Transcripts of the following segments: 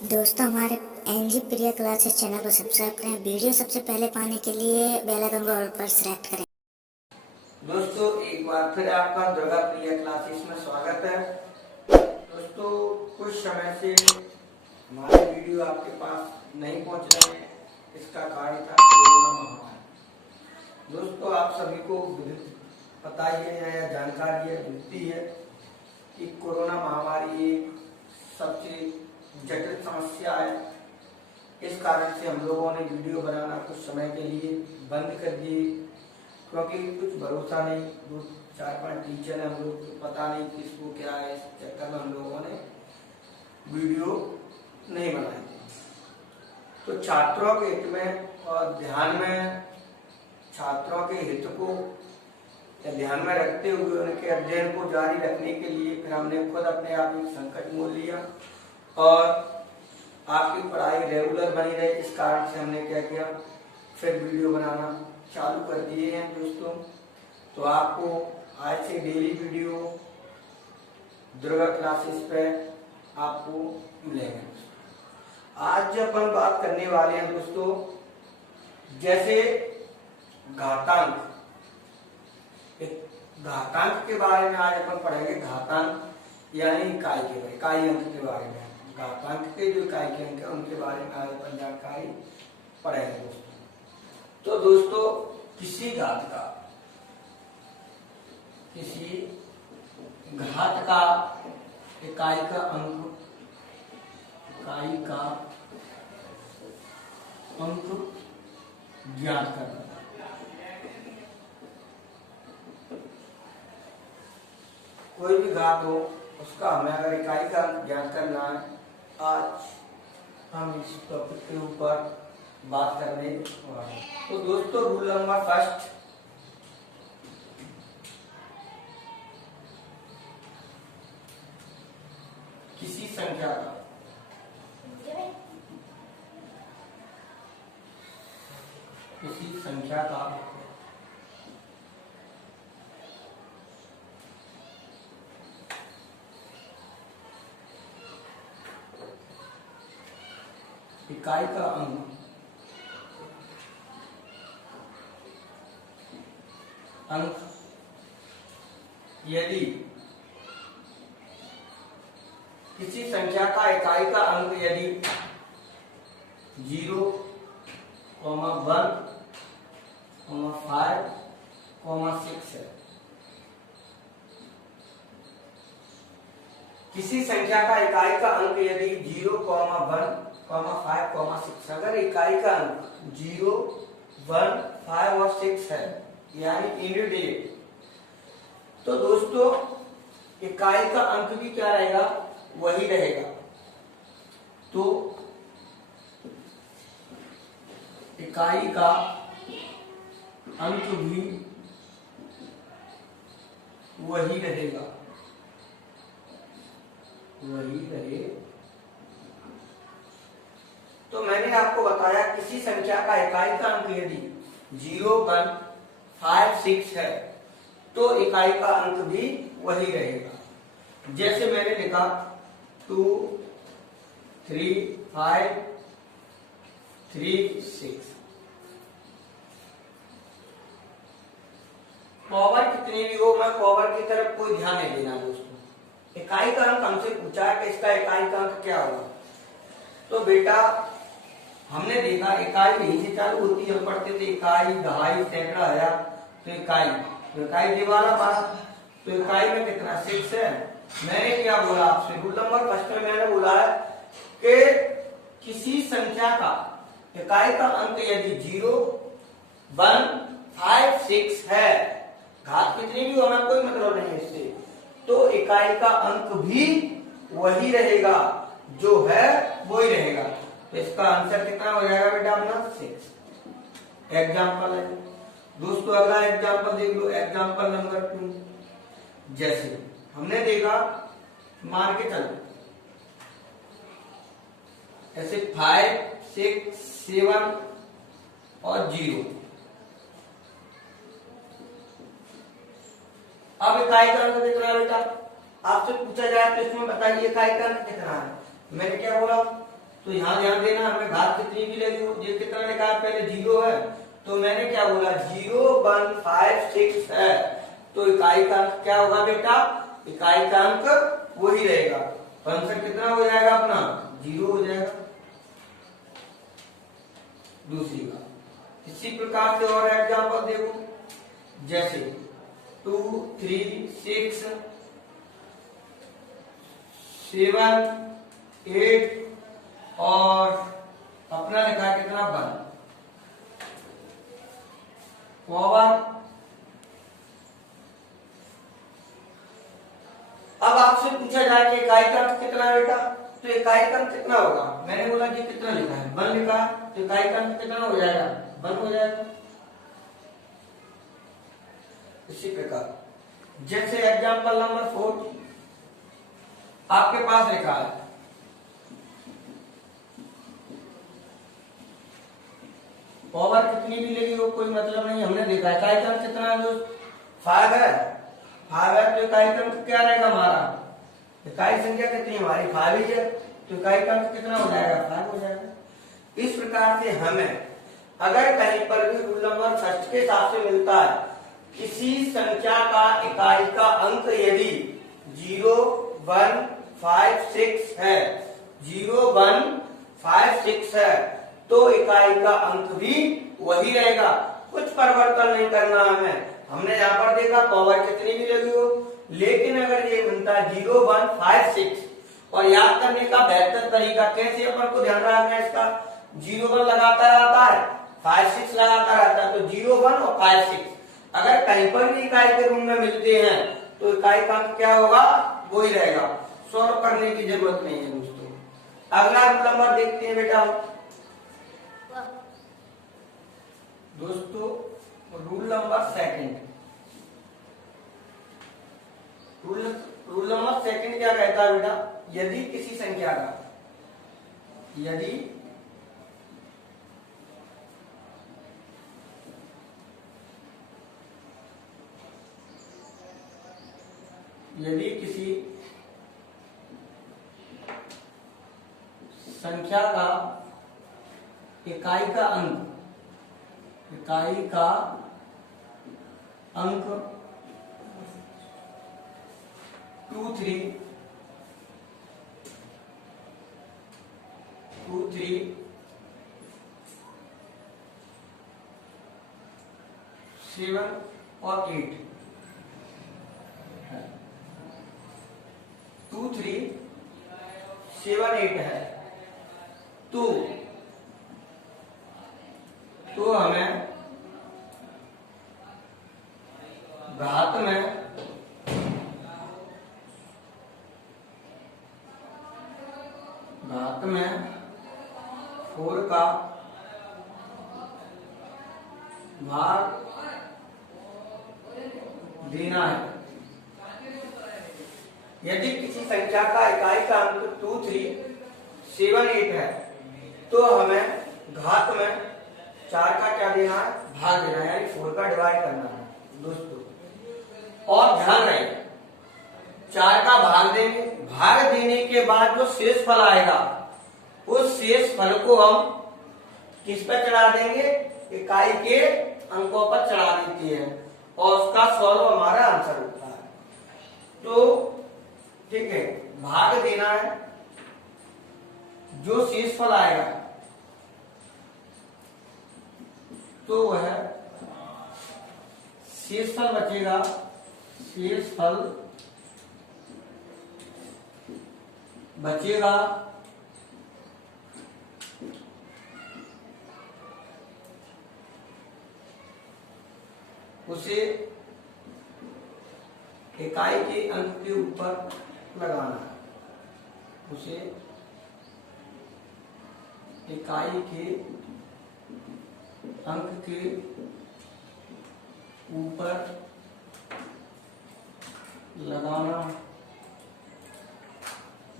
दोस्तों हमारे एनजी प्रिया classes channel को सब्सक्राइब करें। वीडियो सबसे पहले पाने के लिए बेल आइकन को ऑल पर सेलेक्ट करें। दोस्तों एक बार फिर आपका दुर्गा प्रिया क्लासेस में स्वागत है। दोस्तों कुछ समय से हमारे वीडियो आपके पास नहीं पहुंच रहे हैं, इसका कारण था कोरोना महामारी। दोस्तों आप सभी को पता ही है या जानकारी मिलती है कि कोरोना महामारी एक सबसे जटिल समस्या है। इस कारण से हम लोगों ने वीडियो बनाना कुछ समय के लिए बंद कर दिए, क्योंकि कुछ भरोसा नहीं। दो चार पांच टीचर हैं, हम लोग को पता नहीं किसको क्या है, इस चक्कर में हम लोगों ने वीडियो नहीं बनाए। तो छात्रों के हित में और ध्यान में, छात्रों के हित को ध्यान में रखते हुए उनके अध्ययन को जारी रखने के लिए फिर हमने खुद अपने आप में संकट मोल लिया और आपकी पढ़ाई रेगुलर बनी रहे। इस कारण से हमने क्या किया, फिर वीडियो बनाना चालू कर दिए हैं। दोस्तों तो आपको आज से डेली वीडियो दुर्गा क्लासेस पे आपको मिलेंगे। आज जब हम बात करने वाले हैं दोस्तों, जैसे घातांक, घातांक के बारे में आज अपन पढ़ेंगे। घातांक यानी इकाई के बारे, इकाई अंक के बारे में। घातांक के जो इकाई के अंक है उनके बारे में आज अपन जानकारी पढ़ेंगे दोस्तों। तो दोस्तों किसी घात का इकाई का अंक, ज्ञात करना। कोई भी घात हो उसका हमें अगर इकाई का अंक ज्ञात करना है, आज हम इस टॉपिक के ऊपर बात करने वाले हैं। तो दोस्तों रूल नंबर फर्स्ट, किसी संख्या का इकाई का अंक यदि किसी संख्या का इकाई का अंक यदि 0, 1, 5, 6 है। किसी संख्या का इकाई का अंक यदि 0, 1, 5, 6, अगर इकाई का अंक 0, 1, 5 और 6 है, यानी इंडिविजुअल, तो दोस्तों इकाई का अंक भी क्या रहेगा, वही रहेगा। तो इकाई का अंक भी वही रहेगा, तो मैंने आपको बताया किसी संख्या का इकाई का अंक यदि 0, 1, 5, 6 है तो इकाई का अंक भी वही रहेगा। जैसे मैंने लिखा 2, 3, 5, 3, 6। पावर कितनी भी हो, मैं पावर की तरफ कोई ध्यान नहीं देना दोस्तों। इकाई का अंक हमसे पूछा है कि इसका इकाई का अंक क्या होगा, तो बेटा हमने देखा इकाई यहीं से चालू होती है। हम पढ़ते थे इकाई, दहाई, सैकड़ा, हजार, तो इकाई दिवाला बात, तो इकाई में कितना 6 है। मैंने क्या बोला आपसे, रूल नंबर फर्स्ट में मैंने बोला है कि किसी संख्या का इकाई का अंक यदि 0, 1, 5, 6 है, घात कितनी भी होना कोई मतलब नहीं इससे, तो इकाई का अंक भी वही रहेगा, जो है वही रहेगा। तो इसका आंसर कितना हो जाएगा बेटा अपना 6। एग्जाम्पल है दोस्तों, अगला एग्जाम्पल देख लो, एग्जाम्पल नंबर 2। जैसे हमने देखा, मान के चलो ऐसे 5, 6, 7 और 0। अब इकाई का अंक कितना है बेटा, आपसे पूछा जाए तो इसमें बताइए इकाई का अंक कितना है। मैंने क्या बोला, तो यहाँ ध्यान देना, हमें घात कितनी भी लगी हो, ये कितना लिखा है, पहले 0 है, तो मैंने क्या बोला 0 1 5 6 है, तो इकाई का अंक क्या होगा बेटा, इकाई का अंक वही रहेगा, फंक्शन कितना हो जाएगा अपना 0 हो जाएगा। दूसरी बात, इसी प्रकार से और एग्जांपल देखो, जैसे 2 3 6 7 8 और अपना लिखा है कितना 1 पावर। अब आपसे पूछा जाए कि इकाई का अंक कितना है बेटा, तो इकाई का अंक कितना होगा, मैंने बोला कि कितना लिखा है 1 लिखा है, तो इकाई का अंक कितना हो जाएगा 1 हो जाएगा। इसी प्रकार जैसे एग्जांपल नंबर 4 आपके पास लिखा है पावर कितनी भी लगी हो कोई मतलब नहीं, हमने देखा इकाई का अंक कितना है दोस्त 5 है, 5 है, तो इकाई का अंक क्या रहेगा हमारा, इकाई संख्या कितनी हमारी 5 ही है, तो इकाई का अंक कितना हो जाएगा 5 हो जाएगा। इस प्रकार से हमें अगर कहीं पर भी रूल नंबर फर्स्ट के हिसाब से मिलता है, किसी संख्या का इकाई का अंक यदि 0 1 5 6 है, 0 1 5 6 है, तो इकाई का अंक भी वही रहेगा, कुछ परिवर्तन नहीं करना हमें। हमने यहाँ पर देखा पावर कितनी भी लगी हो, लेकिन अगर ये बनता है 0 1 5 6 और याद करने का बेहतर तरीका कैसे अपन को ध्यान रखना है, इसका 0 1 लगाता रहता है 5 6 लगाता रहता है, तो 0 1 और 5 6 अगर कहीं पर भी इकाई के रूप में मिलते हैं तो इकाई का अंक क्या होगा वही रहेगा, सॉल्व करने की जरूरत नहीं है दोस्तों। अगला रूल नंबर देखते हैं बेटा दोस्तों, rule number second. Rule number second क्या कहता है बेटा, यदि किसी संख्या का यदि किसी संख्या का इकाई का अंक 2 3 7 और 8 है, 2 3 7 8 है, तो हमें घात में घात में 4 का भाग देना है। यदि किसी संख्या का इकाई का अंक 2 3 7 8 है, तो हमें घात में 4 का क्या देना है, भाग देना है, यानी 4 का डिवाइड करना है दोस्तों। और ध्यान रहे 4 का भाग देंगे, भाग देने के बाद जो शेष फल आएगा उस शेष फल को हम किस पर चढ़ा देंगे, इकाई के अंकों पर चढ़ा देते हैं और उसका सॉल्व हमारा आंसर होता है। तो ठीक है, भाग देना है, जो शेष फल आएगा तो वह शेष फल बचेगा, शेष फल बचेगा उसे इकाई के अंक के ऊपर लगाना है, उसे इकाई के अंक के ऊपर लगाना,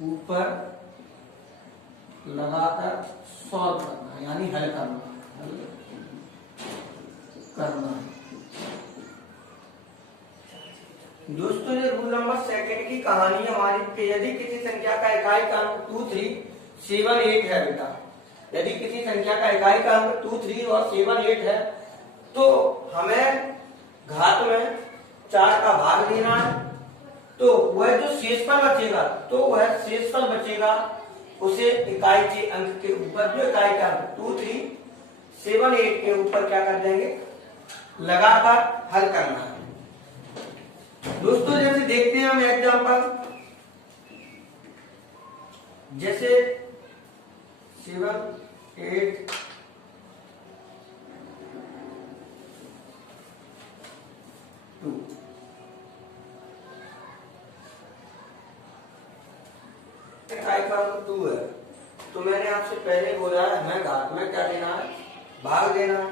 ऊपर लगाकर सॉल्व करना है, यानी हल करना है। दोस्तों ये रूल नंबर सेकंड की कहानी हमारी कि यदि किसी संख्या का इकाई का अंक 2 3 7 8 है बेटा, यदि किसी संख्या का इकाई का अंक 2 3 और 7 8 है तो हमें घात में 4 का भाग देना है। तो वह जो शेषफल बचेगा उसे इकाई के अंक के ऊपर, जो इकाई का अंक 2 3 7 8 के ऊपर क्या कर देंगे, लगातार हल करना है। दोस्तों जैसे देखते हैं हम एग्जांपल, जैसे 7 8 2 इकाई का अंक 2 है, तो मैंने आपसे पहले बोला है हमें घात में क्या देना है, भाग देना है।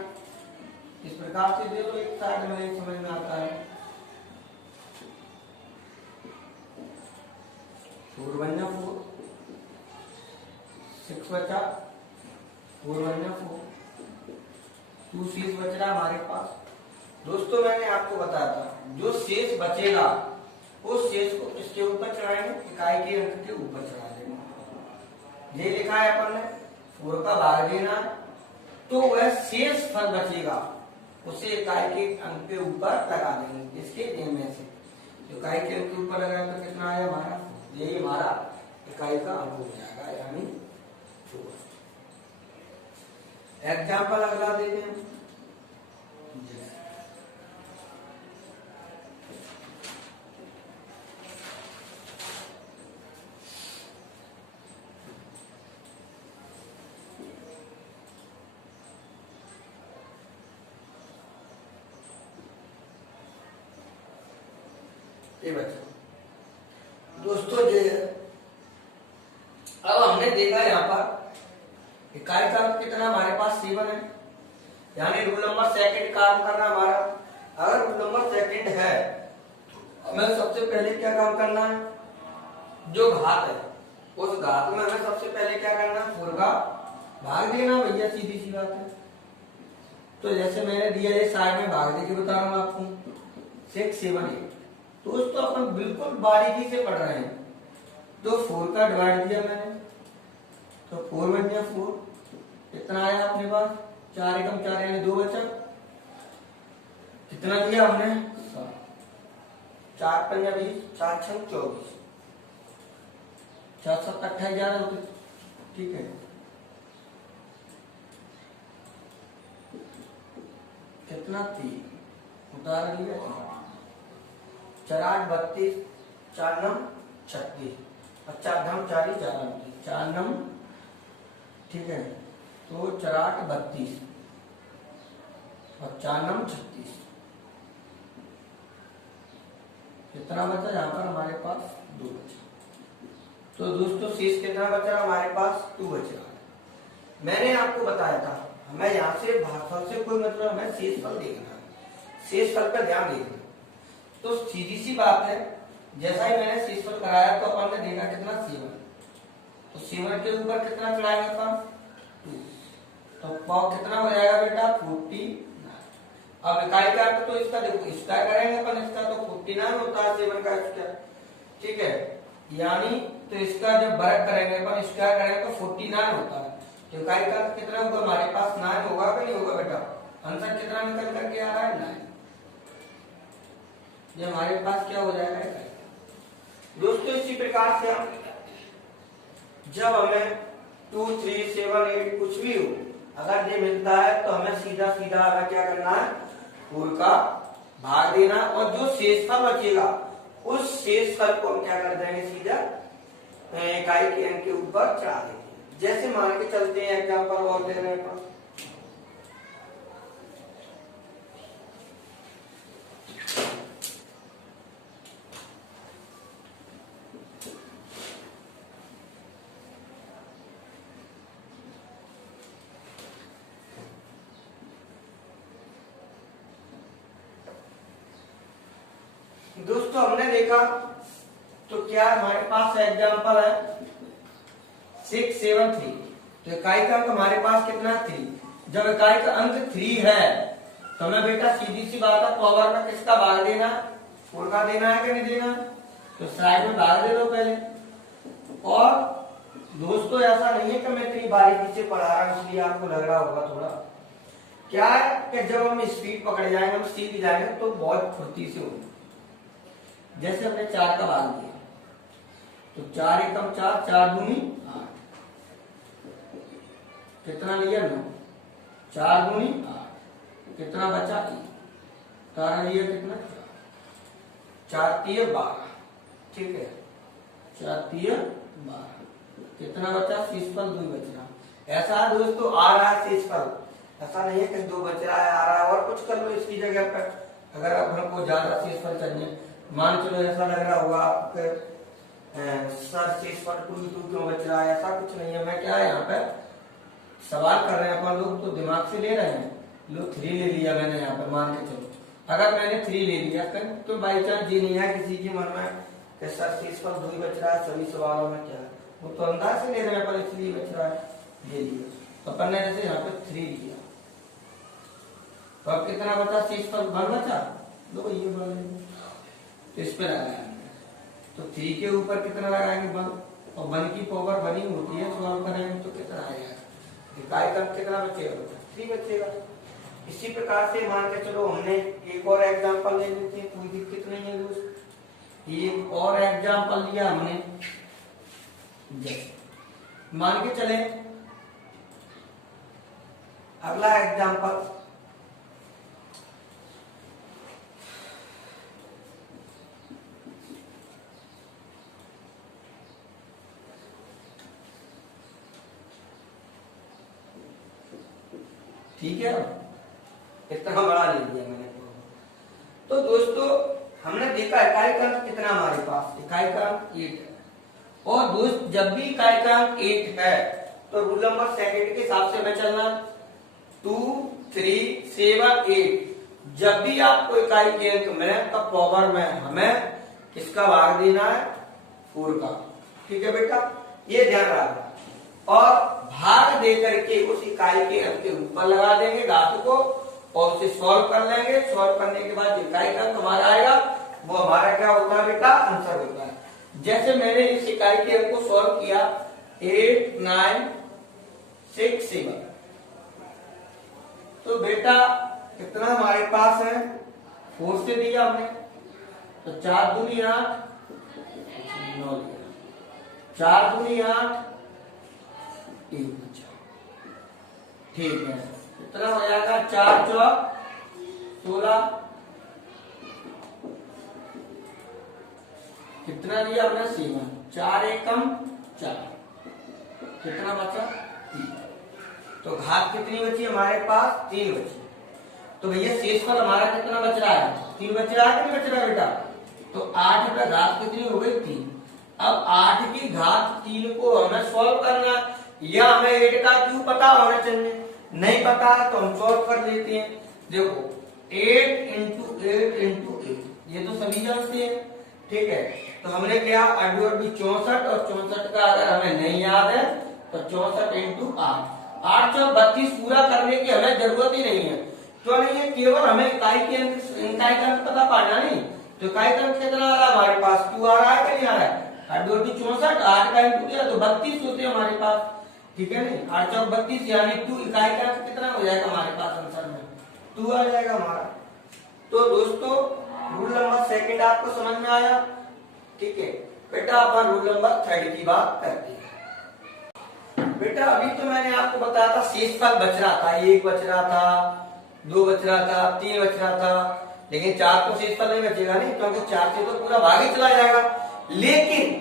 इस प्रकार से दे दो, एक साइड में नहीं समझ में आता है। 4 1 4 6 बचा, 4 1 4 2 शेष बच रहा हमारे पास। दोस्तों मैंने आपको बताया था जो शेष बचेगा उस शेष को किसके ऊपर चढ़ाएंगे, इकाई के अंक के ऊपर चढ़ा देंगे। ये लिखा है अपन ने 4 का भाग देना, तो वह शेष फल बचेगा उसे इकाई के अंक के ऊपर लगा देंगे, इसके में से तो इकाई के अंक के ऊपर लगाए तो कितना आया हमारा, यही हमारा इकाई का अंक हो जाएगा, यानी 4। एग्जाम्पल अगला देते हैं। ये बच्चों दोस्तों ये अब हमने देखा यहाँ पर इकाई का अंक कितना हमारे पास 7 है, यानी रूल नंबर सेकंड काम करना हमारा। अगर रूल नंबर सेकंड है हमें सबसे पहले क्या काम करना है, जो घात है उस घात में हमें सबसे पहले क्या करना है, 4 का भाग देना भैया, सीधी सी बात है। तो जैसे मैंने दिया ये साइड में भाग दे के बता रहा हूँ आपको 6 7 8। दोस्तों अपन बिल्कुल बारीकी से पढ़ रहे हैं, तो 4 का डिवाइड दिया मैंने, तो 4 1 4 कितना आया अपने पास, 4 एकम 4 यानी 2 बचा, कितना दिया हमने 4 5 20 4 6 24 4 7 28 11 होते, ठीक है। कितना 3 उतार लिया, 4 8 32 4 9 36 और 4 धम 4 4 9, ठीक है। तो 4 8 32 और 4 9 36, कितना बचा यहाँ पर हमारे पास 2 बचा। तो दोस्तों शेष कितना बचा हमारे पास, 2 बचा। मैंने आपको बताया था हमें यहाँ से भागफल से कोई मतलब, हमें शेषफल देखना है, शेषफल पर ध्यान देखना। तो सीधी सी बात है, जैसा ही मैंने शेषफल कराया तो अपन ने देखा कितना 7, तो 7 के ऊपर कितना चढ़ाएंगे अपन 2, तो पाव कितना हो जाएगा बेटा 49। अब इकाई का तो इसका देखो स्क्वायर करेंगे अपन, इसका तो 49 होता है 7 का स्क्वायर, ठीक है। यानी तो इसका जब वर्ग करेंगे अपन, स्क्वायर करेंगे तो 49 होता है, तो इकाई का कितना होगा हमारे पास 9 होगा कि नहीं होगा बेटा, आंसर कितना निकल करके आ रहा है 9। ये हमारे पास क्या हो जाएगा इकाई। दोस्तों इसी प्रकार से हम जब हमें 2 3 7 8 कुछ भी हो अगर ये मिलता है तो हमें सीधा सीधा हमें क्या करना है, 4 का भाग देना, और जो शेषफल बचेगा उस शेषफल को हम क्या कर देंगे, सीधा इकाई के अंक के ऊपर चढ़ा देंगे। जैसे मान के चलते हैं एग्जांपल और दे रहे हैं, दोस्तों हमने देखा तो क्या हमारे पास एग्जांपल है 6 7 3, तो इकाई का अंक हमारे पास कितना 3। जब इकाई का अंक 3 है तो हमें बेटा सीधी सी बात है पावर में किसका भाग देना, 4 का देना है कि नहीं देना, तो साइड में भाग दे दो पहले, और दोस्तों ऐसा नहीं है कि मैं इतनी बारीकी से पढ़ा रहा हूं इसलिए आपको लग रहा होगा थोड़ा। क्या है कि जब हम स्पीड पकड़ जाएंगे, हम सीख जाएंगे तो बहुत फुर्ती से होगी। जैसे हमने 4 का भाग दिया तो 4 एकम 4, 4 दूनी 8, कितना लिया 9, 4 दूनी 8, कितना बचा 1, तारा लिया कितना 4, 4 3 12, ठीक है 4 3 12, कितना बचा शेषफल 2 बच रहा। ऐसा है दोस्तों आ रहा है शेषफल, ऐसा नहीं है कि 2 बच रहा है आ रहा है और कुछ कर लो इसकी जगह पर। अगर आप हमको ज्यादा शेषफल चाहिए, मान चलो ऐसा लग रहा होगा आपके सर शेषफल 2 क्यों बच रहा है, ऐसा कुछ नहीं है। मैं क्या है यहाँ पे सवाल कर रहे हैं अपन लोग तो दिमाग से ले रहे हैं। लो 3 ले लिया मैंने यहाँ पर, मान के चलो अगर मैंने 3 ले लिया तो बाई चांस ये नहीं है किसी के मन में कि सर शेषफल 2 बच रहा है सभी सवालों में, क्या है वो तो अंदाज से ले रहे हैं पर इसलिए बच रहा है, ये लिया तो अपन ने जैसे यहाँ पे 3 लिया तो अब कितना बचा शेषफल 1 बचा, लो ये बोल तो इस पे लगाएंगे तो 3 के ऊपर कितना लगाएंगे 1 और 1 की पावर 1 ही होती है, सॉल्व करेंगे तो कितना आएगा इकाई क्रम कितना बचेगा 3 बचेगा। इसी प्रकार से मान के चलो हमने एक और एग्जांपल ले लेते हैं, कोई दिक्कत नहीं है दोस्त। एक और एग्जांपल लिया हमने, जैसे मान के चले अगला एग्जांपल ठीक है, इतना बड़ा ले लिया मैंने। तो दोस्तों हमने देखा इकाई क्रम कितना हमारे पास, इकाई क्रम 8 है और दोस्त जब भी इकाई क्रम 8 है तो रूल नंबर सेकंड के हिसाब से हमें चलना 2 3 7 8। जब भी आपको इकाई के अंक में तब पावर में हमें किसका भाग देना है 4 का, ठीक है बेटा ये ध्यान रखना। और भाग दे करके उस इकाई के अंक के ऊपर लगा देंगे घात को और उसे सॉल्व कर लेंगे। सॉल्व करने के बाद इकाई का अंक हमारा आएगा वो हमारा क्या होता है बेटा आंसर होता है। जैसे मैंने इस इकाई के अंक को सॉल्व किया 8 9 6 7 तो बेटा कितना हमारे पास है 4 से दिया हमने तो 4 दूनी 8 9 4 दूनी 8 1 बचा, ठीक है कितना हो जाएगा 4 चौक 16, कितना दिया हमने 7, 4 एकम 4, कितना बचा 3। तो घात कितनी बची हमारे पास 3 बची। तो भैया शेषफल हमारा कितना बच रहा है 3 बच रहा है कि नहीं बच रहा बेटा। तो 8 पे घात कितनी हो गई 3। अब 8 की घात 3 को हमें सॉल्व करना, या हमें 8 का क्यों पता होना चाहिए, नहीं पता है तो हम सॉल्व कर लेते हैं। देखो 8 इंटू 8 ये तो सभी जानते हैं, ठीक है। तो हमने क्या अड्डू अड्डू 64 और 64 का अगर हमें नहीं याद है तो 64 इंटू 8 8 चौक 32 पूरा करने की हमें जरूरत ही नहीं है। तो नहीं है केवल हमें इकाई का अंक पता पाना नहीं। तो इकाई का अंक कितना आ रहा है हमारे पास 2 आ रहा है कि नहीं आ रहा है। अड्डू अड्डू 64 8 का इंटू किया तो 32 होते हैं हमारे पास, ठीक है नहीं 8 चौक 32 यानी 2 इकाई का अंक कितना हो जाएगा हमारे पास आंसर में 2 आ जाएगा हमारा। तो दोस्तों रूल नंबर सेकंड आपको समझ में आया, ठीक है बेटा। अपन रूल नंबर थर्ड की बात करते हैं। बेटा अभी तो मैंने आपको बताया था शेषफल बच रहा था, 1 बच रहा था 2 बच रहा था 3 बच रहा था, लेकिन 4 तो शेषफल नहीं बचेगा नहीं क्योंकि 4 से तो पूरा भाग ही चला जाएगा। लेकिन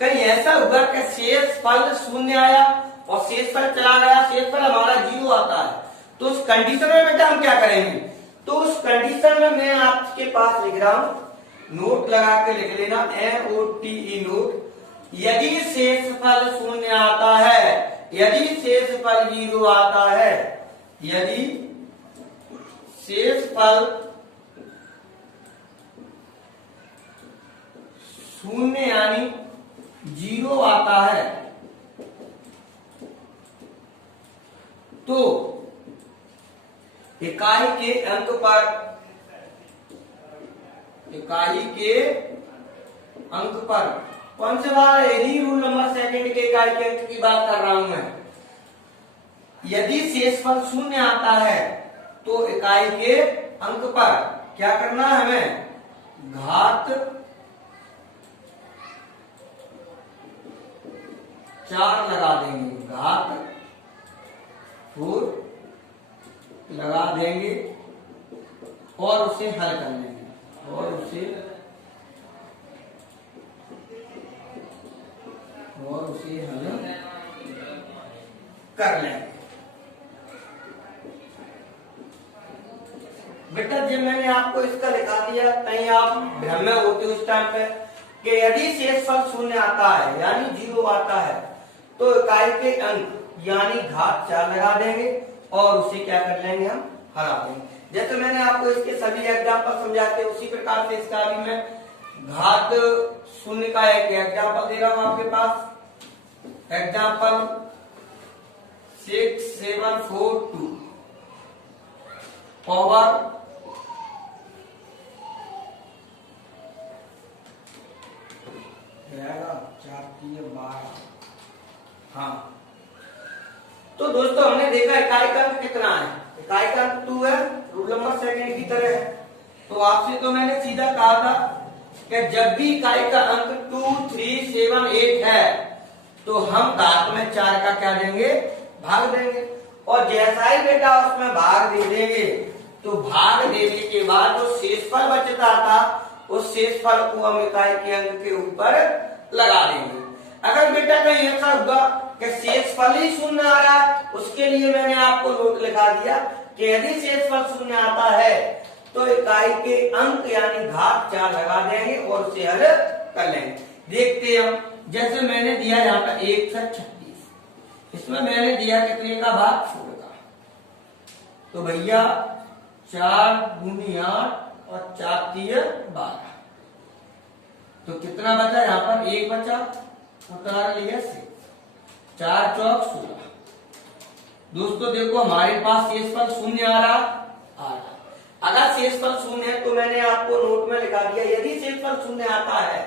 कहीं ऐसा हुआ कि शेषफल 0 आया और शेषफल चला गया, शेषफल हमारा 0 आता है। तो उस कंडीशन में बेटा हम क्या करेंगे, तो उस कंडीशन में मैं आपके पास लिख रहा हूं, नोट लगा के लिख लेना NOTE नोट। यदि शेषफल 0 आता है, यदि शेषफल 0 आता है, यदि शेषफल 0 यानी 0 आता है तो इकाई के अंक पर कौन से बार? यदि रूल नंबर सेकंड के इकाई के अंक की बात कर रहा हूं मैं। यदि शेषफल शून्य आता है तो इकाई के अंक पर क्या करना है हमें? घात 4 लगा देंगे, घात 4 लगा देंगे और उसे हल कर लेंगे, और उसे हल कर लेंगे। बेटा जब मैंने आपको इसका लिखा दिया, कहीं आप भ्रम में होते उस टाइम पे कि यदि शेषफल शून्य आता है यानी 0 आता है तो इकाई के अंक यानी घात 4 लगा देंगे और उसे क्या कर लेंगे? हम हरा देंगे। जैसे मैंने आपको इसके सभी एग्जाम्पल समझाते उसी प्रकार से इसका भी मैं घात 0 का एक एग्जाम्पल दे रहा हूं आपके पास। Example 6742 power 4×12। हाँ, तो दोस्तों हमने देखा इकाई का अंक कितना है? इकाई का अंक 2 है, रूल नंबर सेकंड की तरह है। तो आपसे तो मैंने सीधा कहा था कि जब भी इकाई का अंक 2, 3, 7, 8 है तो हम घात में 4 का क्या देंगे? भाग देंगे। और जैसा ही बेटा उसमें भाग दे देंगे तो भाग देने के बाद जो शेषफल बचता था उस शेषफल को हम इकाई के अंक के ऊपर लगा देंगे। अगर बेटा कहीं ऐसा होगा कि शेषफल ही शून्य आ रहा है, उसके लिए मैंने आपको नोट लिखा दिया कि यदि शेषफल शून्य आता है तो इकाई के अंक यानी घात 4 लगा देंगे और उसे हल कर लेंगे। देखते हैं हम, जैसे मैंने दिया यहाँ पर 1 से 36, इसमें मैंने दिया कितने का? भाग 16 का। तो भैया 4 दूनी 8 और 4 तिया 12, तो कितना बचा? यहाँ पर 1 बचा, उतार लिया से 4 चौक 16। दोस्तों देखो हमारे पास शेषफल शून्य आ रहा। अगर शेषफल शून्य है तो मैंने आपको नोट में लिखा दिया यदि शेषफल शून्य आता है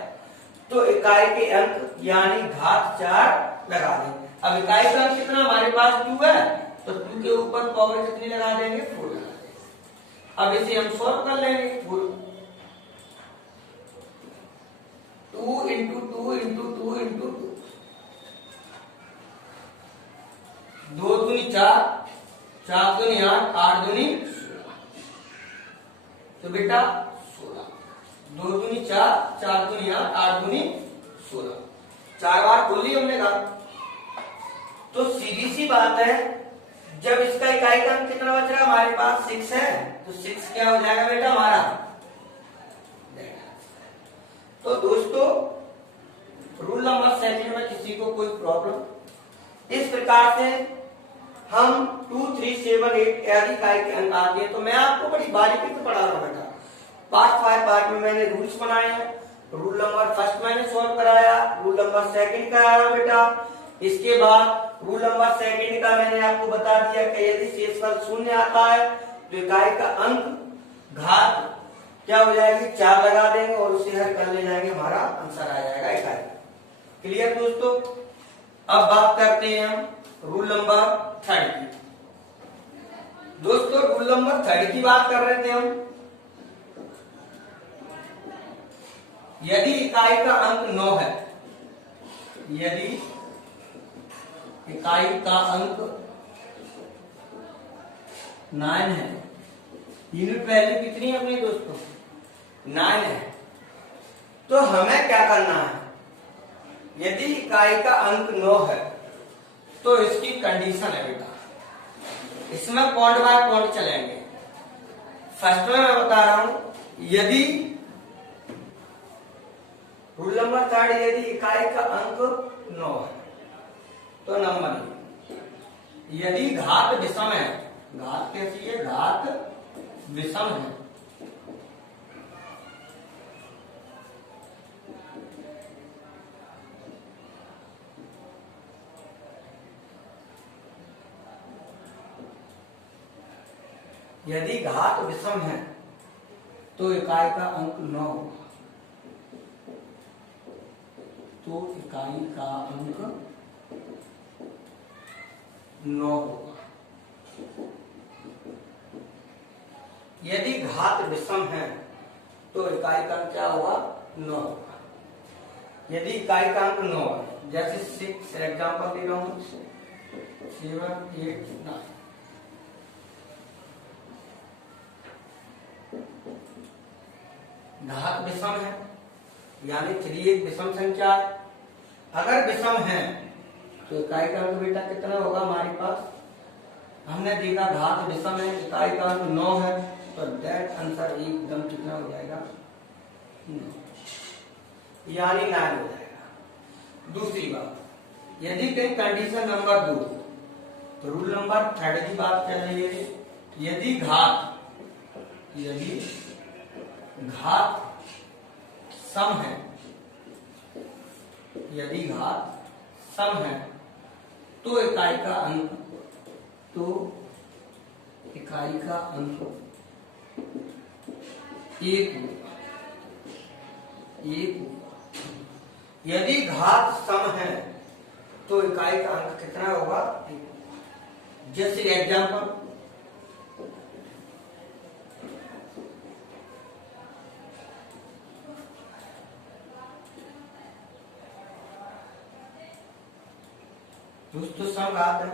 तो इकाई के अंक यानी घात 4 लगा देंगे। अब इकाई का अंक कितना हमारे पास? 2 है, तो 2 के ऊपर पावर कितनी लगा देंगे? 4 लगा देंगे। अब इसे हम सॉल्व कर लेंगे। 2 इंटू 2 इंटू 2 इंटू 2, 2 दूनी 4, 4 दूनी 8, 8 दूनी 16। तो बेटा 16, 2 दूनी 4, 4 दूनी 8, 8 दूनी 16, 4 बार खोली हमने कहा। तो सीधी सी बात है, जब इसका इकाई का अंक कितना बच रहा है? हमारे पास 6 है, तो 6 क्या हो जाएगा बेटा हमारा? तो दोस्तों रूल नंबर सेकंड में किसी को कोई प्रॉब्लम? इस प्रकार से हम 2, 3, 7, 8 आदि इकाई के अंक आते हैं। तो मैं आपको बड़ी बारीकी से पढ़ा रहा हूं बेटा। पार्ट 5 पार्ट में मैंने रूल्स बनाए हैं। रूल नंबर फर्स्ट मैंने सॉल्व कराया, रूल नंबर सेकंड का आया बेटा। इसके बाद रूल नंबर सेकंड का मैंने आपको बता दिया कि यदि शेषफल शून्य आता है तो इकाई का अंक घात क्या हो जाएगी? 4 लगा देंगे और उसे हल कर ले जाएंगे, हमारा आंसर आ जाएगा इकाई। क्लियर दोस्तों? अब बात करते हैं हम रूल नंबर 3 की। दोस्तों रूल नंबर 3 की बात कर रहे थे हम। यदि इकाई का अंक 9 है, यदि इकाई का अंक 9 है, यूनिट वैल्यू कितनी है अपने दोस्तों? 9 है। तो हमें क्या करना है? यदि इकाई का अंक 9 है तो इसकी कंडीशन है बेटा, इसमें पॉइंट बाय पॉइंट चलेंगे। फर्स्ट में मैं बता रहा हूं, यदि रूल नंबर 3 यदि इकाई का अंक 9 है तो नंबर, यदि घात विषम है, घात कैसी है? घात विषम है, यदि घात विषम है तो इकाई का अंक 9 होगा। तो इकाई का अंक 9 होगा। यदि घात विषम है तो इकाई का अंक क्या होगा? 9 होगा। यदि इकाई का अंक 9 है, जैसे 6 एग्जाम्पल दे रहा हूं, 7 8 9, घात विषम है यानी 3 एक विषम संख्या है। अगर विषम है तो इकाई का अंक बेटा कितना होगा हमारे पास? हमने देखा घात विषम है, इकाई का अंक 9 है, तो दैट आंसर एकदम कितना हो जाएगा? 9, यानी 9 हो जाएगा। दूसरी बात, यदि कहीं कंडीशन नंबर 2, तो रूल नंबर 3 की बात कर रही है। यदि घात सम है, यदि घात सम है तो इकाई का अंक एक होगा। यदि घात सम है तो इकाई का अंक कितना होगा? जैसे एग्जाम्पल, दोस्तों सम घात है,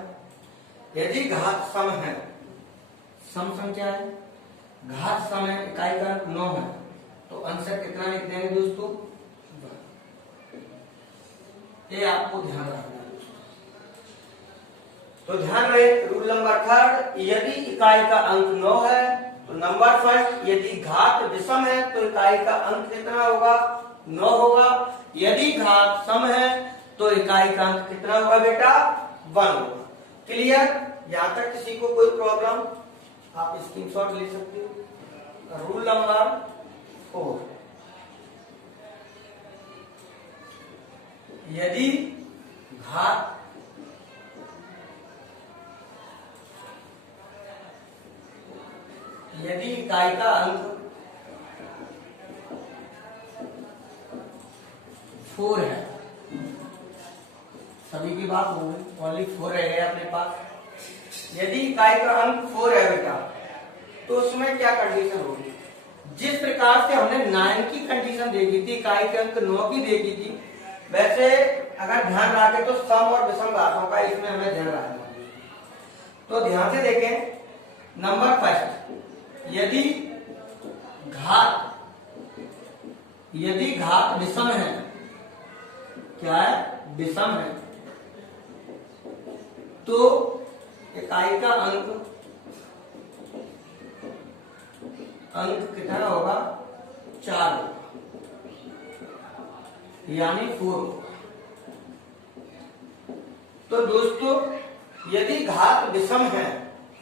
यदि घात सम है, सम संख्या है, घात सम है, इकाई का अंक 9 है, तो आंसर कितना लिख देंगे दोस्तों? ये आपको ध्यान रखना है दोस्तों। तो ध्यान रहे रूल नंबर 3, यदि इकाई का अंक 9 है तो नंबर फर्स्ट, यदि घात विषम है तो इकाई का अंक कितना होगा? 9 होगा। यदि घात सम है तो इकाई का अंक कितना होगा बेटा? 1 होगा। क्लियर? यहां तक किसी को कोई प्रॉब्लम? आप स्क्रीनशॉट ले सकते हो। रूल नंबर 4, यदि इकाई का अंक 4 है, सभी की बात हो गई, ओनली 4 है अपने पास। यदि इकाई का अंक 4 है बेटा, तो उसमें क्या कंडीशन होगी? जिस प्रकार से हमने 9 की कंडीशन देखी थी, इकाई के अंक 9 की देखी थी, वैसे अगर ध्यान रखें तो सम और विषम घातों का इसमें हमें ध्यान रखना है। तो ध्यान से देखें, नंबर फर्स्ट, यदि घात विषम है, क्या है? विषम है, तो इकाई का अंक कितना होगा? 4 होगा, यानी 4 होगा। तो दोस्तों यदि घात विषम है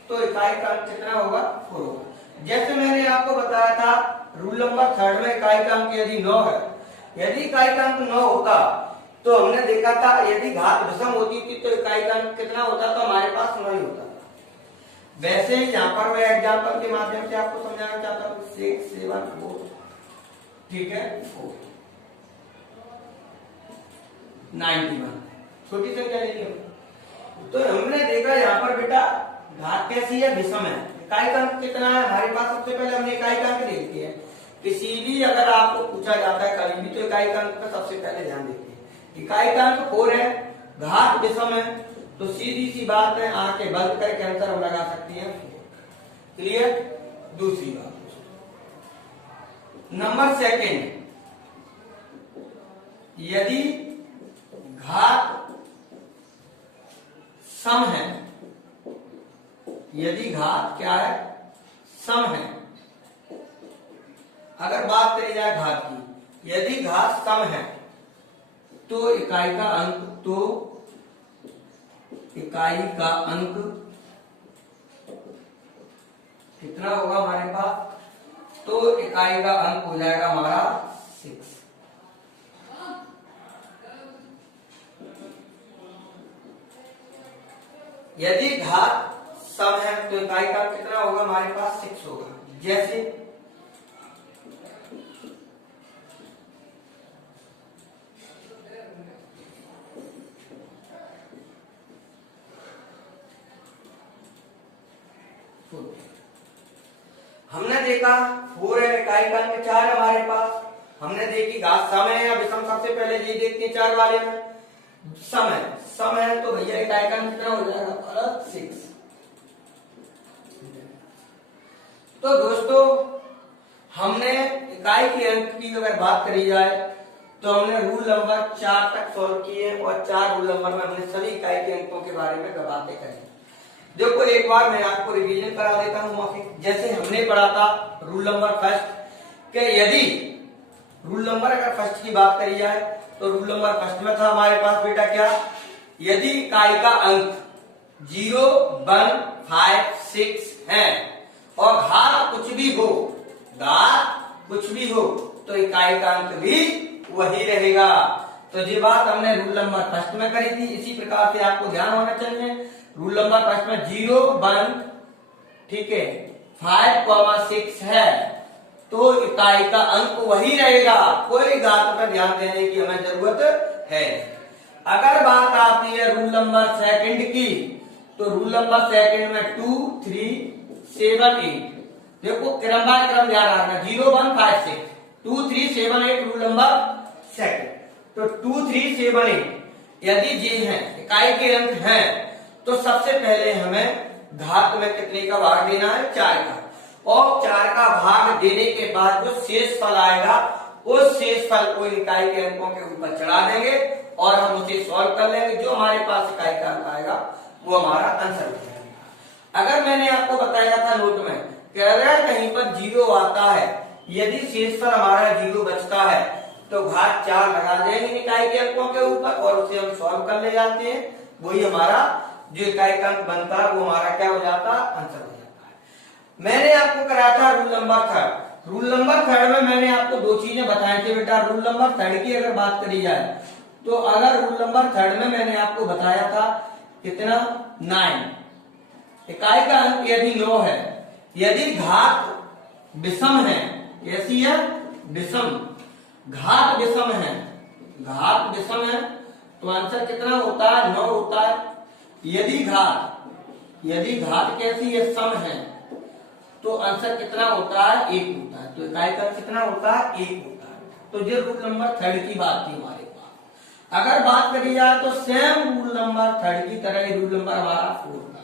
तो इकाई का अंक कितना होगा? 4 होगा। जैसे मैंने आपको बताया था रूल नंबर 3 में इकाई का अंक यदि 9 है, यदि इकाई का अंक 9 होता तो हमने देखा था यदि घात विषम होती थी तो इकाई का अंक कितना होता? तो हमारे पास 9 ही होता था। वैसे ही यहाँ पर मैं एग्जाम्पल के माध्यम से आपको समझाना चाहता हूँ। 6 7 4, ठीक है, 4 91, छोटी संख्या नहीं है। तो हमने देखा यहाँ पर बेटा घात कैसी है? विषम है। इकाई का अंक कितना है हमारे पास? सबसे पहले हमने इकाई का अंक देखी है। किसी भी अगर आपको पूछा जाता है कभी भी तो इकाई का अंक का सबसे पहले ध्यान देते हैं। इकाई का अंक 4 है, घात विषम है, तो सीधी सी बात है, आंखें बंद करके आंसर हम लगा सकती हैं 4। क्लियर? दूसरी बात, नंबर सेकंड, यदि घात सम है, यदि घात क्या है? सम है। अगर बात करी जाए घात की, यदि घात सम है तो इकाई का अंक कितना होगा हमारे पास? तो इकाई का अंक हो जाएगा हमारा 6। यदि घात सम है तो इकाई का कितना होगा हमारे पास? 6 होगा। जैसे हमने देखा 4 है, इकाई का अंक 4 है हमारे पास। हमने देखी घात सम है या विषम, सबसे पहले ये देखते हैं 4 वाले में। सम है तो भैया इकाई का अंक कितना हो जाएगा 6। तो दोस्तों हमने इकाई के अंक की अगर बात करी जाए तो हमने रूल नंबर 4 तक सॉल्व किए और 4 रूल नंबर में हमने सभी इकाई के अंकों के बारे में बातें करी। देखो एक बार मैं आपको रिवीजन करा देता हूं मौखिक। जैसे हमने पढ़ा था रूल नंबर फर्स्ट के, यदि रूल नंबर अगर फर्स्ट की बात करी जाए तो रूल नंबर फर्स्ट में था हमारे पास बेटा क्या, यदि इकाई का अंक 0, 1, 5, 6 है और घात कुछ भी हो तो इकाई का अंक भी वही रहेगा। तो ये बात हमने रूल नंबर फर्स्ट में करी थी। इसी प्रकार से आपको ध्यान होना चाहिए, रूल नंबर फर्स्ट में 0, 1, ठीक है, 5, 6 है तो इकाई का अंक वही रहेगा, कोई घात पर ध्यान देने की हमें जरूरत है। अगर बात आती है रूल नंबर सेकंड की, तो रूल नंबर सेकंड में 2, 3, 7, 8, देखो क्रम बाय क्रम ध्यान रखना, 0, 1, 5, 6, 2, 3, 7, 8 रूल नंबर सेकंड। तो 2, 3, 7, 8 यदि ये हैं इकाई के अंक हैं तो सबसे पहले हमें घात में कितने का भाग देना है, 4 का, और 4 का भाग देने के बाद जो शेष फल आएगा उस शेष फल को इकाई के अंकों के ऊपर चढ़ा देंगे और हम उसे सॉल्व कर लेंगे। जो हमारे पास इकाई का अंक आएगा वो हमारा आंसर हो जाएगा। अगर मैंने आपको बताया था नोट में कि अगर कहीं पर 0 आता है, यदि शेष फल हमारा 0 बचता है तो घात 4 लगा देंगे इकाई के अंकों के ऊपर और उसे हम सॉल्व कर ले जाते हैं। वही हमारा जो इकाई का अंक बनता है वो हमारा क्या हो जाता है, आंसर हो जाता है। मैंने आपको कराया था rule number third. Rule number third में मैंने आपको 2 चीजें बताई थी बेटा। रूल नंबर थर्ड की अगर बात करी जाए तो अगर रूल नंबर थर्ड में मैंने आपको बताया था कितना, 9, इकाई का अंक यदि 9 है, यदि घात विषम है, कैसी है, विषम, घात विषम है, घात विषम है तो आंसर कितना होता है, 9 होता है। यदि घात कैसी है, सम है तो आंसर कितना होता है, 1 होता है। तो इकाई का कितना होता है, 1 होता है। तो ये रूल नंबर थर्ड की बात थी हमारे पास। अगर बात करी जाए तो सेम रूल नंबर थर्ड की तरह ही रूल नंबर हमारा 4 था,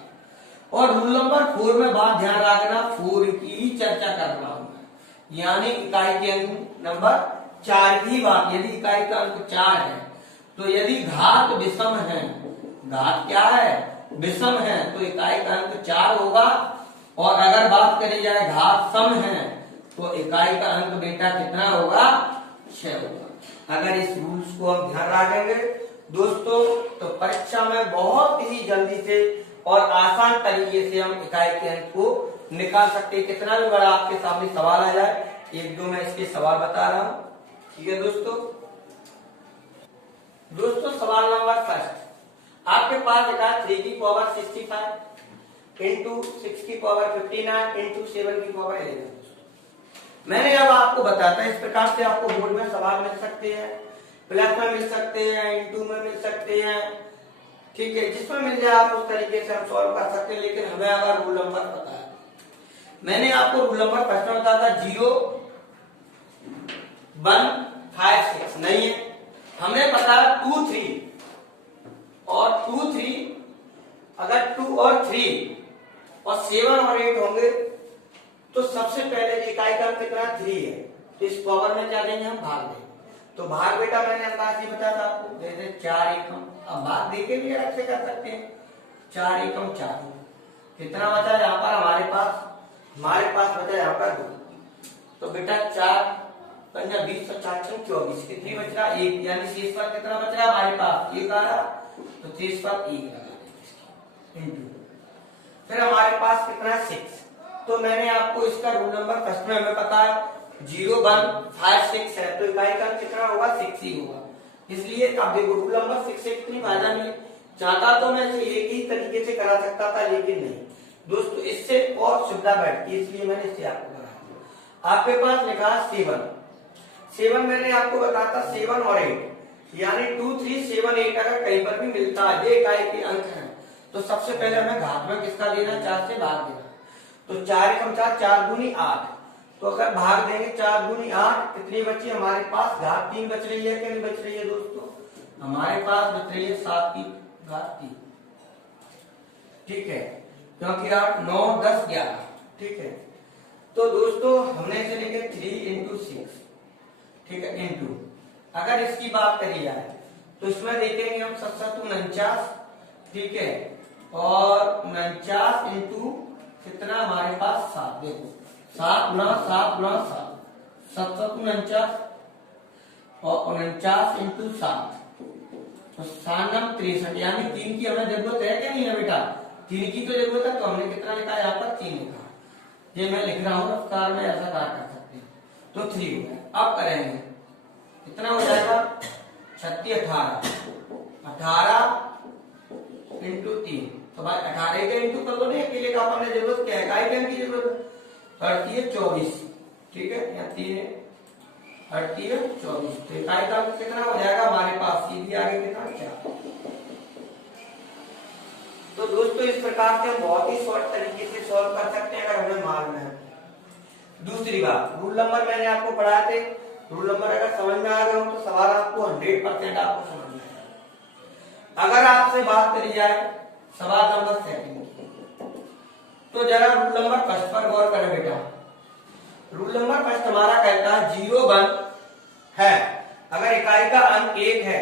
और रूल नंबर 4 में बात ध्यान रखना 4 की ही चर्चा कर रहा हूं मैं, यानी इकाई के अंक नंबर 4 की बात। यदि इकाई का अंक 4 है तो यदि घात विषम है, घात क्या है, विषम है, तो इकाई का अंक 4 होगा। और अगर बात करी जाए घात सम है तो इकाई का अंक बेटा कितना होगा, 6 होगा। अगर इस रूल्स को हम ध्यान रखेंगे दोस्तों तो परीक्षा में बहुत ही जल्दी से और आसान तरीके से हम इकाई के अंक को निकाल सकते हैं। कितना भी बड़ा आपके सामने सवाल आ जाए, 1-2 मैं इसके सवाल बता रहा हूं, ठीक है दोस्तों। सवाल नंबर फर्स्ट, आपके पास लिखा 3 की पावर 65 इंटू 6 की पावर 59 इंटू 7 की पावर 11। मैंने अब आपको बताता इस प्रकार से आपको बोर्ड में सवाल मिल सकते हैं, प्लस में मिल सकते हैं, इंटू में मिल सकते हैं, ठीक है, जिसमें मिल जाए आप उस तरीके से हम सॉल्व कर सकते हैं। लेकिन हमें अगर रूल नंबर पता है, मैंने आपको रूल नंबर फर्स्ट में बताया था 0, 1, 5, 6 नहीं है, हमने पता 2, 3 और 2, 3, अगर 2 और 3 और 7 और 8 होंगे तो सबसे पहले इकाई का कितना 3 है, तो इस पावर में क्या देंगे हम, भाग देंगे। तो भाग बेटा मैंने अंदाज ही बताया था आपको, जैसे 4 एकम, अब भाग देके भी अलग से कर सकते हैं, 4 एकम 4, कितना बचा यहाँ पर हमारे पास बचा यहाँ पर 2, तो बेटा 4 पंजा 20 और 4 छंग 24, कितनी बच रहा 1, यानी शेष पर कितना बच रहा हमारे पास 1 आ रहा, तो शेष पर 1 लगा देंगे इंटू, फिर हमारे पास कितना 6। तो मैंने आपको इसका रूल नंबर फर्स्ट में हमें पता है 0, 1, 5, 6 है, तो इकाई का कितना होगा 6 ही होगा। इसलिए अब देखो रूल नंबर 6 से कितनी फायदा नहीं है, चाहता तो मैं इसे एक ही तरीके से करा सकता था, लेकिन नहीं दोस्तों, इससे और सुविधा बैठती है, इसलिए मैंने इससे आपको कराया। आपके पास लिखा 7 मैंने आपको बताया था 7 और 8, यानी 2, 3, 7, 8 अगर कहीं पर भी मिलता है, ये इकाई के अंक हैं, तो सबसे पहले हमें घात में किसका देना, 4 से भाग देना। तो 4 एकम 4, 4 दूनी 8। तो अगर भाग देंगे 4 दूनी 8, कितनी बची हमारे पास? घात 3 बच रही है कि नहीं बच रही है दोस्तों? हमारे पास बच रही है 7 की घात 3। ठीक है, क्योंकि 8 9 10 11। ठीक है, तो दोस्तों हमने इसे लिखे 3 इंटू 6। ठीक है, इंटू अगर इसकी बात करी जाए तो इसमें देखेंगे हम 7 49। ठीक है, और 49 इंटू कितना हमारे पास 7। देखो 7 गुना 7 गुना 7, 7 49 और 49 इंटू 7 तो 7 63, यानी 3 की हमें जरूरत है कि नहीं है बेटा? 3 की तो जरूरत है, तो हमने कितना लिखा यहाँ पर? 3 लिखा। ये मैं लिख रहा हूँ रफ्तार में, ऐसा कहा कर सकते हैं। तो 3 हो गया। अब करेंगे कितना हो जाएगा? 36 18 इंटू 3। तो भाई 18 के इंटू कर दो, नहीं अकेले का अपन ने जरूरत क्या है? इकाई टाइम की जरूरत पड़ती है 24। ठीक है, यहाँ 3 बढ़ती है 24। तो इकाई का कितना हो जाएगा हमारे पास? सीधी आगे कितना? 4। तो दोस्तों इस प्रकार से हम बहुत ही शॉर्ट तरीके से सॉल्व कर सकते हैं अगर हमें मालूम है। दूसरी बात, रूल नंबर मैंने आपको पढ़ाए थे। रूल नंबर अगर समझ में आ गए हो तो सवाल आपको 100% आपको समझ में आएगा। अगर आपसे बात करी जाए सवाल नंबर 2 तो जरा रूल नंबर 1 पर गौर करें बेटा। रूल नंबर 1 हमारा कहता है 0 1 है, अगर इकाई का अंक 1 है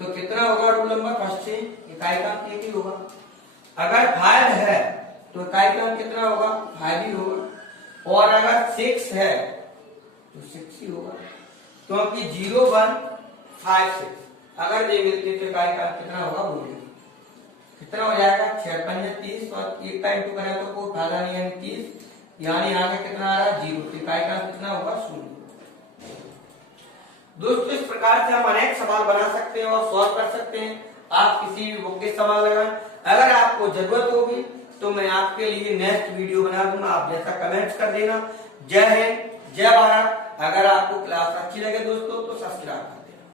तो कितना होगा? रूल नंबर 1 से इकाई का अंक 1 ही होगा। अगर 5 है तो इकाई का अंक कितना होगा? 5 ही होगा। और अगर 6 है तो 6 ही होगा, क्योंकि 0 1 5 6 अगर ये मिलती तो इकाई का अंक कितना होगा? बोलिए कितना हो जाएगा? 6 5 30 और 1 का इंटू करें तो कोई फायदा नहीं है, 30, यानी आगे कितना आ रहा है? 0। तो इकाई का कितना होगा? 0। दोस्तों इस प्रकार से हम अनेक सवाल बना सकते हैं और सॉल्व कर सकते हैं। आप किसी भी बुक के सवाल लगाएं। अगर आपको जरूरत होगी तो मैं आपके लिए नेक्स्ट वीडियो बना दूंगा, आप जैसा कमेंट्स कर देना। जय हिंद, जय भारत। अगर आपको क्लास अच्छी लगे दोस्तों तो सब्सक्राइब